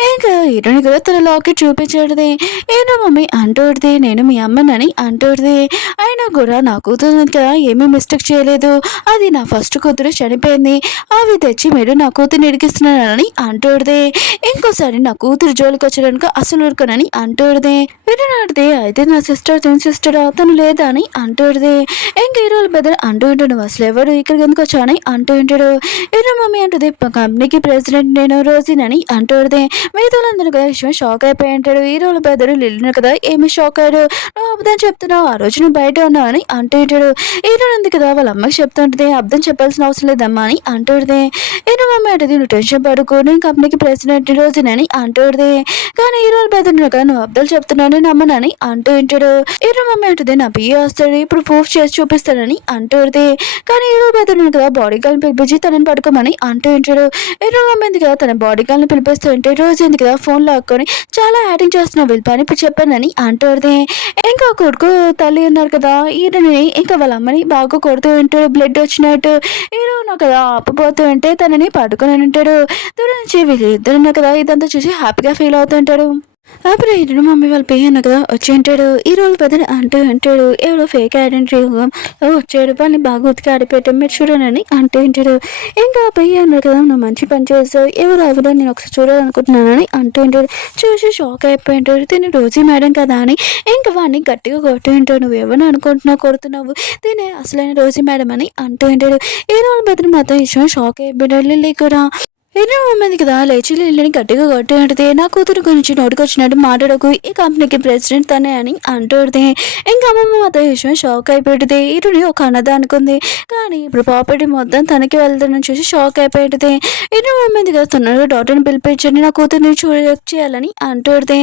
ఇంకా హీరోని కూడా తన లాకెట్ చూపించేది. హీరో మమ్మీ అంటుంది నేను మీ అమ్మనని అంటుంది. అయినా కూడా నా కూతురు కదా ఏమీ మిస్టేక్ చేయలేదు, అది నా ఫస్ట్ కూతురు చనిపోయింది, అవి తెచ్చి మీరు నా కూతురు ఇరికిస్తున్నారని అంటుంది. ఇంకోసారి నా కూతురు జోలికి వచ్చడానికి అసలు ఊరుకోనని అంటుంది. విననాడితే అయితే నా సిస్టర్ తన సిస్టరా తను లేదా అని అంటుంది. ఇంక హీరోల పెద్ద అంటూ ఉంటాడు అసలు ఎవడు ఇక్కడికి ఎందుకు వచ్చానని అంటూ ఉంటాడు. హీరో మమ్మీ అంటుంది కంపెనీకి ప్రెసిడెంట్ నేను రోజీనని అంటుంది. మిగతాలందరూ కదా విషయం షాక్ అయిపోయి అంటాడు. హీరోల పెద్దలు వెళ్ళినారు కదా ఏమి షాక్ అయ్యారు, నువ్వు అబద్ధం చెప్తున్నావు, ఆ రోజు నువ్వు బయట ఉన్నావు అని అంటూ ఉంటాడు. హీరో ఉంది కదా వాళ్ళ అమ్మకి చెప్తుంటది అబద్ధం చెప్పాల్సిన అవసరం లేదమ్మా అని అంటుంది. హీరో మమ్మీ అంటది నువ్వు టెన్షన్ పడుకో నేను కంపెనీకి ప్రెసిడెంట్ రోజునని అంటుంది. కానీ హీరోల పెద్దలు కదా నువ్వు అబద్ధాలు చెప్తున్నావు నేను నమ్మనని అంటూ ఉంటాడు. హీరో మమ్మీ అంటది నా బియ్య వస్తాడు ఇప్పుడు ప్రూఫ్ చేసి చూపిస్తానని అంటుంది. కానీ హీరో పెద్దలు కదా బాడీ గార్డ్ని పిలిపించి తనని పడుకోమని అంటూ ఉంటాడు. హీరో మమ్మీ ఎందుకు కదా తన బాడీ గార్డ్ని పిలిపిస్తూ ఉంటే రోజు ఎందుకు కదా ఫోన్ లాక్కొని చాలా యాక్టింగ్ చేస్తున్నావు వెళ్ళిపోయి ఇప్పుడు చెప్పానని అంటుంది. ఇంకా కొడుకు తల్లి ఉన్నారు కదా హీరోని ఇంకా వాళ్ళ అమ్మని బాగా కొడుతూ ఉంటాడు, బ్లడ్ వచ్చినట్టు హీరో ఉన్నా కదా ఆపపోతూ ఉంటే తనని పడుకొని ఉంటాడు. దూరం నుంచి వీళ్ళిద్దరున్నా కదా ఇదంతా చూసి హ్యాపీగా ఫీల్ అవుతుంటాడు. అప్పుడు హీరో మమ్మీ వాళ్ళ పెయ్య కదా వచ్చి ఉంటాడు. ఈ రోజు పెద్ద అంటూ ఉంటాడు ఎవరో ఫేక్ ఐడెంటిటీ వచ్చాడు వాళ్ళని బాగా ఉతికి ఆడిపెట్టాం మీరు చూడనని అంటూ ఉంటాడు. ఇంకా పెయ్య అన్నాడు కదా నువ్వు మంచి పని చేస్తావు ఎవరు ఎవరో నేను ఒకసారి చూడాలనుకుంటున్నానని అంటూ ఉంటాడు. చూసి షాక్ అయిపోయి ఉంటాడు తిని రోజీ మేడం కదా అని ఇంకా వాడిని గట్టిగా కొట్టి ఉంటాడు. నువ్వు ఎవరిని అనుకుంటున్నావు కొడుతున్నావు తినే అసలైన రోజీ మేడం అని అంటూ ఉంటాడు. ఈ రోజు పెద్ద మొత్తం ఇష్టం షాక్ అయిపోయాడు. లిల్లీ కూడా ఎన్నో మంది కదా లేచి లిల్లీని గట్టిగా కొట్టినట్టే నా కూతురు గురించి నోటికొచ్చినట్టు మాట్లాడకు ఈ కంపెనీకి ప్రెసిడెంట్ తనే అని అంటుంది. ఇంకా అమ్మమ్మ మొత్తం విషయం షాక్ అయిపోయింది. ఇటుని ఒక అన్నద అనుకుంది కానీ ఇప్పుడు ప్రాపర్టీ మొత్తం తనకి వెళ్తానని చూసి షాక్ అయిపోయింది. ఎన్నో మంది కదా తొందరగా డాక్టర్ని పిలిపించండి నా కూతుర్ని చేయాలని అంటుంది.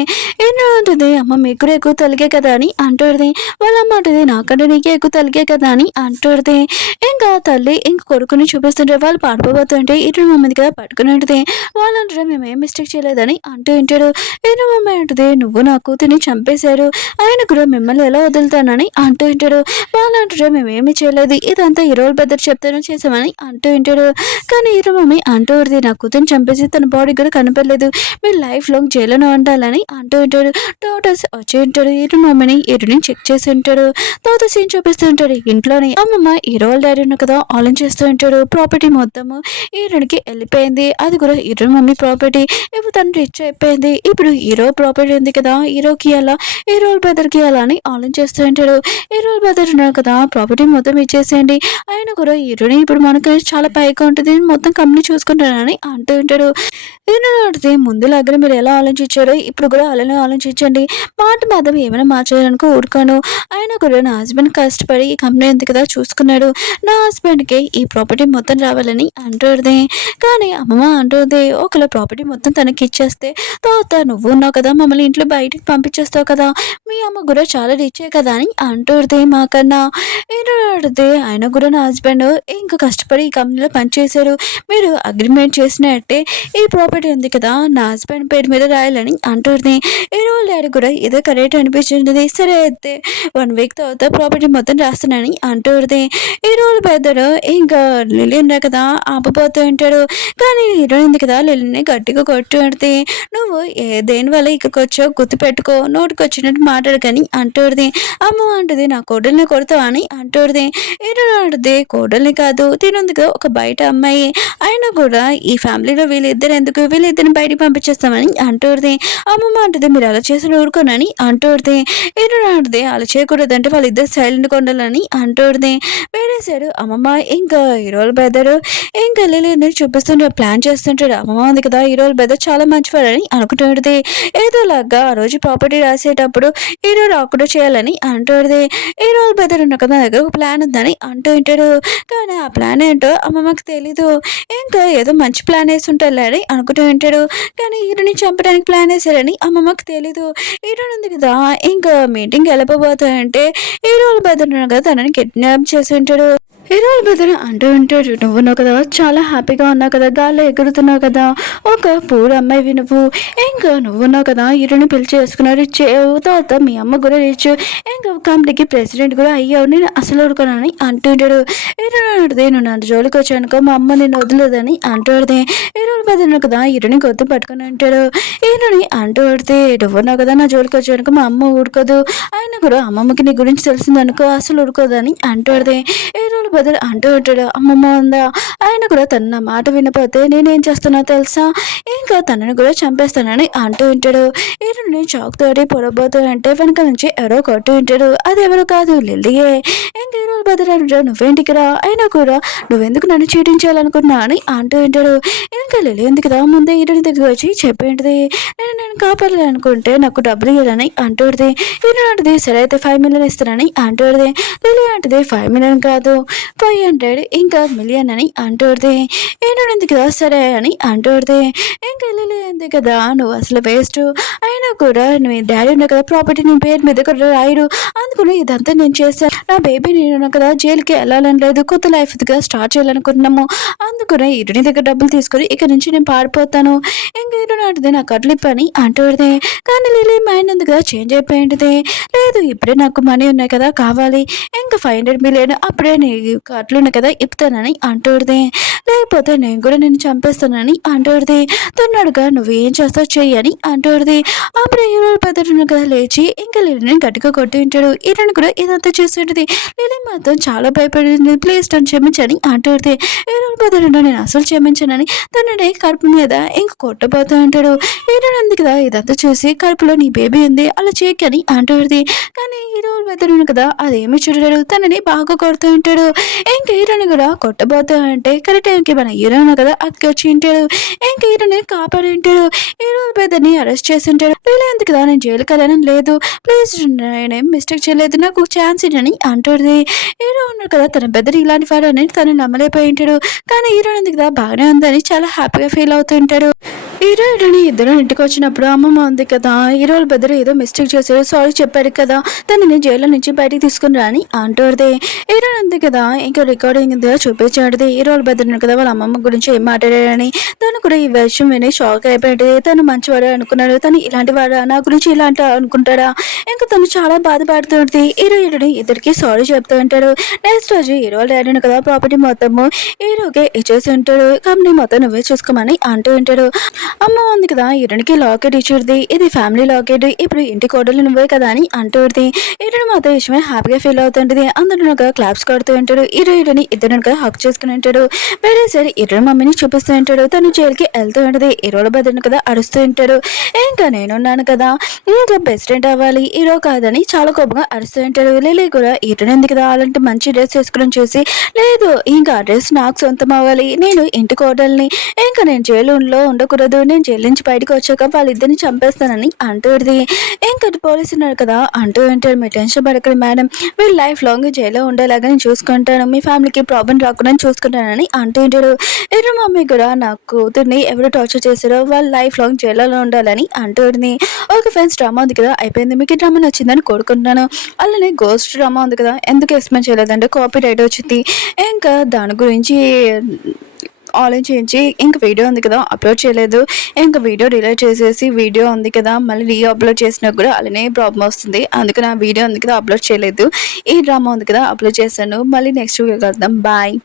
ఎన్నో ఉంటుంది అమ్మ మీకు కూడా ఎక్కువ తలిగే కదా అని అంటుంది. వాళ్ళ అమ్మ అంటుంది నాకంటే నీకే ఎక్కువ తలిగే కదా అని అంటుంది. ఇంకా తల్లి ఇంక కొడుకుని చూపిస్తుంటే వాళ్ళు పాడిపోతుంటే ఇటు మమ్మది కదా పట్టుకుని ఉంటుంది. వాళ్ళంటారు మేమేం మిస్టేక్ చేయలేదని అంటూ ఉంటాడు. ఏదో మమ్మ అంటుంది నువ్వు నా కూతుర్ని చంపేశారు ఆయన కూడా మిమ్మల్ని ఎలా వదులుతానని అంటూ ఉంటాడు. వాళ్ళంటారు మేమేమి చేయలేదు ఇదంతా హీరోల పెద్దలు చెప్తాను చేసామని అంటూ ఉంటాడు. కానీ హీరో మమ్మీ అంటూ ఉంటుంది నా కూతుర్ని చంపేసి తన బాడీ కూడా కనపడలేదు మీరు లైఫ్ లాంగ్ జైలులో ఉండాలని అంటూ ఉంటాడు. డాక్టర్స్ వచ్చి ఉంటాడు. హీరో మమ్మీని హీరోని చెక్ చేసి ఉంటాడు. తర్వాత సీన్ చూపిస్తూ ఉంటాడు. ఇంట్లోనే అమ్మమ్మ హీరో వాళ్ళ డాడీ ఉన్న కదా ఆలోచిస్తూ ఉంటాడు. ప్రాపర్టీ మొత్తము హీరోనికి వెళ్ళిపోయింది, అది కూడా హీరో మమ్మీ ప్రాపర్టీ. ఇప్పుడు తను రిచ్ అయిపోయింది, ఇప్పుడు హీరో ప్రాపర్టీ ఉంది కదా హీరోకి అలా హీరో బ్రదర్కి అలా అని ఆలోచిస్తూ ఉంటాడు. హీరో బ్రదర్ ఉన్నారు కదా ప్రాపర్టీ మొత్తం ఇచ్చేసేయండి ఆయన కూడా హీరోని ఇప్పుడు మనకు చాలా పైగా ఉంటుంది మొత్తం కంపెనీ చూసుకుంటానని అంటూ ఉంటాడు. హీరో అడిగితే ముందు దగ్గర మీరు ఎలా ఆలోచించారో ఇప్పుడు కూడా అలానే ఆలోచించండి, మాట మాత్రం ఏమైనా మార్చాలనుకో ఊరుకోను, ఆయన కూడా నా హస్బెండ్ కష్టపడి ఈ కంపెనీ ఉంది కదా చూసుకున్నాడు, నా హస్బెండ్కి ఈ ప్రాపర్టీ మొత్తం రావాలని అంటుంది. కానీ అమ్మమ్మ అంటుంది ఒకవేళ ప్రాపర్టీ మొత్తం తనకి ఇచ్చేస్తే తర్వాత నువ్వు ఉన్నావు కదా మమ్మల్ని ఇంట్లో బయటికి పంపించేస్తావు కదా, మీ అమ్మ కూడా చాలా రిచ్చే కదా అని అంటుంది. మాకన్నా ఏంటంటే ఆయన కూడా నా హస్బెండ్ ఇంకా కష్టపడి ఈ కంపెనీలో పనిచేశారు, మీరు అగ్రిమెంట్ చేసినట్టే ఈ ప్రాపర్టీ ఉంది కదా నా హస్బెండ్ పేరు మీద రాయాలని అంటుంది. ఈ రోజు డాడీ కూడా ఇదే కరెక్ట్ అనిపించింది, సరే అయితే 1 వీక్ తర్వాత ప్రాపర్టీ మొత్తం రాస్తున్నానని అంటుంది. ఈ రోజు పెద్దడు ఇంకా లిల్లీ ఉన్నా కదా ఆపపోతూ ఉంటాడు. కానీ హీరో ఉంది కదా లిల్లీని గట్టిగా కొట్టి పెడితే నువ్వు దేని వల్ల ఇక్కడికి వచ్చావు గుర్తు పెట్టుకో నోటికి వచ్చినట్టు మాట్లాడకని అంటుంది. అమ్మ అంటుంది నా కోడల్ని కొడతావా అని అంటుంది. హీరో అంటుంది కోడల్ని కాదు తినుంది కదా ఒక బయట అమ్మాయి, అయినా కూడా ఈ ఫ్యామిలీలో వీళ్ళిద్దరు ఎందుకు వీళ్ళిద్దరిని బయటికి పంపించేస్తామని అంటుంది. అమ్మమ్మ అంటుంది మీరు అలా చేసిన ఊరుకోనని అంటుంది. హీరో అంటుంది అలా చేయకూడదంటే వాళ్ళిద్దరు సైలెంట్గా ఉండాలని అంటుంది. వేరే సైడ్ అమ్మమ్మ ఇంకా హీరోల బెదరు ఇంకా లిల్లీని చూపిస్తుంటే ప్లాన్ చేస్తుంటాడు. అమ్మమ్మ ఉంది కదా హీరోల బెదర్ చాలా మంచివాడని అనుకుంటుంది. ఏదోలాగా ఆ రోజు ప్రాపర్టీ రాసేటప్పుడు హీరో రాకుండా చేయాలని అంటుంది. హీరోల బెదర్ ఉన్న కదా దగ్గర ఒక ప్లాన్ ఉందని అంటూ ఉంటాడు. కానీ ఆ ప్లాన్ ఏంటో అమ్మమ్మకి తెలీదు, ఇంకా ఏదో మంచి ప్లాన్ వేసి ఉంటాడు అనుకుంటూ ఉంటాడు. కానీ హీరోని చంపడానికి ప్లాన్ వేసారని అమ్మమ్మకి తెలీదు. హీరో ఉంది కదా ఇంకా మీటింగ్ వెళ్ళిపోతాయంటే హీరోల బెదర్ ఉన్న కదా తనని కిడ్నాప్ చేసి ఉంటాడు. హీరోల బ్రదర్ అంటూ ఉంటాడు, నువ్వు ఉన్నావు కదా, చాలా హ్యాపీగా ఉన్నావు కదా, గాల్లో ఎగురుతున్నావు కదా, ఒక పూర్ అమ్మాయివి నువ్వు, ఇంకా నువ్వు ఉన్నావు కదా, హీరోని పెళ్లి చేసుకున్నారు, తర్వాత మీ అమ్మ కూడా రిచ్, ఇంకా కంపెనీకి ప్రెసిడెంట్ కూడా అయ్యావు, నేను అసలు ఊరుకోనని అంటూ ఉంటాడు. హీరోని అడితే నువ్వు నా జోలికి వచ్చానుకో మా అమ్మ నేను వదలదని అంటూ అడితే, హీరోల బ్రదర్ కదా హీరోని గొంతు పట్టుకొని అంటాడు. హీరోని అంటూ పడితే, నువ్వు ఉన్నావు కదా నా జోలికి వచ్చానుకో మా అమ్మ ఊరుకోదు, ఆయన కూడా అమ్మమ్మకి నీ గురించి తెలిసిందనుకో అసలు ఊరుకోదని అంటూ అడితే, హీరోల బదులు అంటూ ఉంటాడు, అమ్మమ్మ ఉందా, ఆయన కూడా తన నా మాట వినపోతే నేనేం చేస్తున్నా తెలుసా, ఇంకా తనని కూడా చంపేస్తానని అంటూ ఉంటాడు. హీరోని చాక్ తోటి పొడబోతూ అంటే వెనక నుంచి ఎవరో కొట్టు ఉంటాడు, అది ఎవరు కాదు లిల్లీయే. ఇంకా హీరోల బదులు అంటాడు, నువ్వేంటికి రా, అయినా కూడా నువ్వెందుకు నన్ను చీటింగ్ చేయాలనుకున్నా అని అంటూ ఉంటాడు. ఇంకా లిల్లీ ఎందుకు కదా ముందే హీరోని దగ్గర వచ్చి చెప్పేంటిది, నేను కాపాడాలనుకుంటే నాకు డబ్బులు ఇవ్వాలని అంటూడిది. హీరోని అంటది, సరే అయితే 5 మిలియన్ ఇస్తానని అంటూడిది. లిల్లీ అంటది, 5 మిలియన్ కాదు 500 ఇంకా మిలియన్ అని అంటూడిది. ఏంటంది కదా సరే అని అంటూడిది. ఇంకా లిల్లీ అంది కదా, నువ్వు అసలు వేస్ట్, అయినా కూడా నువ్వు డాడీ ఉన్నా కదా ప్రాపర్టీ నీ పేరు మీద కూడా రాయడు, అందుకని ఇదంతా నేను చేశాను, నా బేబీ నేను కదా జైలుకి వెళ్ళాలని లేదు, కొత్త లైఫ్గా స్టార్ట్ చేయాలనుకుంటున్నాము, అందుకనే ఇరుని దగ్గర డబ్బులు తీసుకొని ఇక్కడ నుంచి నేను పారిపోతాను. ఇంకా ఇరు నాటిది నా కట్లి పని అంటూడిది. కానీ లిల్లీ మైండ్ ఉంది కదా చేంజ్ అయిపోయింది, లేదు ఇప్పుడే నాకు మనీ ఉన్నాయి కదా కావాలి, ఇంకా 500 మిలియన్ అప్పుడే నీ కట్లు ఉన్నాయి కదా ఇప్పుతానని అంటూడిది, లేకపోతే నేను కూడా నేను చంపేస్తానని అంటూడిది. తన్నాడుగా నువ్వు ఏం చేస్తావు చెయ్యని అంటూడిది. అప్పుడు హీరో పెద్దను కదా లేచి ఇంకా లిల్లీని గట్టిగా కొట్టి ఉంటాడు. హీరోని కూడా ఇదంతా చూస్తుంటది. లిల్లీ మాత్రం చాలా భయపడింది, ప్లీజ్ తను క్షమించని అంటూడిది. హీరో పెద్దను నేను అసలు క్షమించనని తనని కడుపు మీద ఇంక కొట్టబోతూ ఉంటాడు. హీరోని ఉంది కదా ఇదంతా చూసి కడుపులో నీ బేబీ ఉంది అలా చేయకని అంటూడిది. కానీ హీరో పెద్దను కదా అదేమి చూడలేడు, తనని బాగా కొడుతూ ఉంటాడు. ఇంకా హీరోని కూడా కొట్టబోతూ అంటే కరెక్ట్ టైంకి మన హీరోని కదా అక్కడికి వచ్చి ఉంటాడు. ఇంకా హీరోని కాపాడి ఉంటాడు. హీరో పెద్దని అరెస్ట్ చేసి ఉంటాడు. లేదు కదా నేను జైలుకి వెళ్ళాలని లేదు, ప్లీజ్ నేనేం మిస్టేక్ చేయలేదు, నాకు ఛాన్స్ ఇవ్వని అంటుంది. హీరో ఉన్నాడు కదా తన పెద్దలు ఇలాంటి వాడు అని తను నమ్మలేకపోయి ఉంటాడు. కానీ హీరోని ఎందుకు కదా బాగానే ఉందని చాలా హ్యాపీగా ఫీల్ అవుతుంటాడు. హీరోయిన్ ఇద్దరు ఇంటికి వచ్చినప్పుడు అమ్మమ్మ ఉంది కదా, హీరోల బెదరు ఏదో మిస్టేక్ చేశాడు, సారీ చెప్పాడు కదా, తనని జైల్లో నుంచి బయటికి తీసుకుని రాని అంటూడిది. హీరోయిన్ ఉంది కదా ఇంకా రికార్డింగ్ చూపించాడుది. హీరోల బెదరు కదా వాళ్ళ అమ్మమ్మ గురించి ఏం మాట్లాడాడని, తను కూడా ఈ విషయం విని షాక్ అయిపోయాడు. తను మంచివాడే అనుకున్నాడు, తను ఇలాంటి వాడా నా గురించి ఇలాంటి అనుకుంటాడా, ఇంకా తను చాలా బాధపడుతుంది. హీరోయిన్ ఇద్దరికి సారీ చెప్తూ ఉంటాడు. నెక్స్ట్ రోజు హీరో డాడీని కదా ప్రాపర్టీ మొత్తము హీరోకే ఇచ్చేసి ఉంటాడు, కంపెనీ మొత్తం నువ్వే చూసుకోమని అంటూ ఉంటాడు. అమ్మ ఉంది కదా హీరోనికి లాకెట్ ఇచ్చేది, ఇది ఫ్యామిలీ లాకెట్, ఇప్పుడు ఇంటి కోడలు నువ్వే కదా అని అంటుంది. హీరోని మాత్రం విషయమే హ్యాపీగా ఫీల్ అవుతుంటది. అందరూ క్లాప్స్ కొడుతూ ఉంటాడు. హీరోయిన్ ఇద్దరు హక్ చేసుకుని ఉంటాడు. వేరే సరే హీరో మమ్మీని చూపిస్తూ ఉంటాడు. తను జైలుకి వెళ్తూ ఉంటుంది. హీరోల బదులు కదా అరుస్తూ ఉంటాడు. ఇంకా నేనున్నాను కదా ఇంకా ప్రెసిడెంట్ అవ్వాలి హీరో కాదని చాలా కోపంగా అరుస్తూ ఉంటాడు. లిల్లీ కూడా హీరోని ఎందుకు కదా అలాంటి మంచి డ్రెస్ వేసుకోవడం చూసి, లేదు ఇంకా డ్రెస్ నాకు సొంతం అవ్వాలి, నేను ఇంటి కోడల్ని, ఇంకా నేను జైలులో ఉండకూడదు, నేను జైలు నుంచి బయటకు వచ్చాక వాళ్ళిద్దరిని చంపేస్తానని అంటుంది. ఇంకా పోలీసు ఉన్నాడు కదా అంటూ ఉంటాడు, మీ టెన్షన్ పడకండి మేడం, వీళ్ళు లైఫ్ లాంగ్ జైల్లో ఉండేలాగా నేను చూసుకుంటాను, మీ ఫ్యామిలీకి ప్రాబ్లం రాకుండా చూసుకుంటానని అంటూ ఉంటాడు. ఎర్ర మమ్మీ కూడా నా కూతుర్ని ఎవరు టార్చర్ చేశారో వాళ్ళు లైఫ్ లాంగ్ జైల్లో ఉండాలని అంటుంది. ఓకే ఫ్రెండ్స్, డ్రామా ఉంది కదా అయిపోయింది, మీకు ఈ డ్రామా నచ్చిందని కోరుకుంటున్నాను. అలానే గోస్ట్ డ్రామా ఉంది కదా ఎందుకు ఎక్స్ప్లెయిన్ చేయలేదంటే కాపీ రైట్ వచ్చింది, ఇంకా దాని గురించి ఆలోచించి ఇంక వీడియో ఉంది కదా అప్లోడ్ చేయలేదు, ఇంకా వీడియో డిలీట్ చేసేసి వీడియో ఉంది కదా మళ్ళీ రీ అప్లోడ్ చేసినా కూడా అలానే ప్రాబ్లం వస్తుంది, అందుకని ఆ వీడియో ఉంది కదా అప్లోడ్ చేయలేదు. ఈ డ్రామా ఉంది కదా అప్లోడ్ చేశాను. మళ్ళీ నెక్స్ట్ వీడియో కలుద్దాం, బాయ్.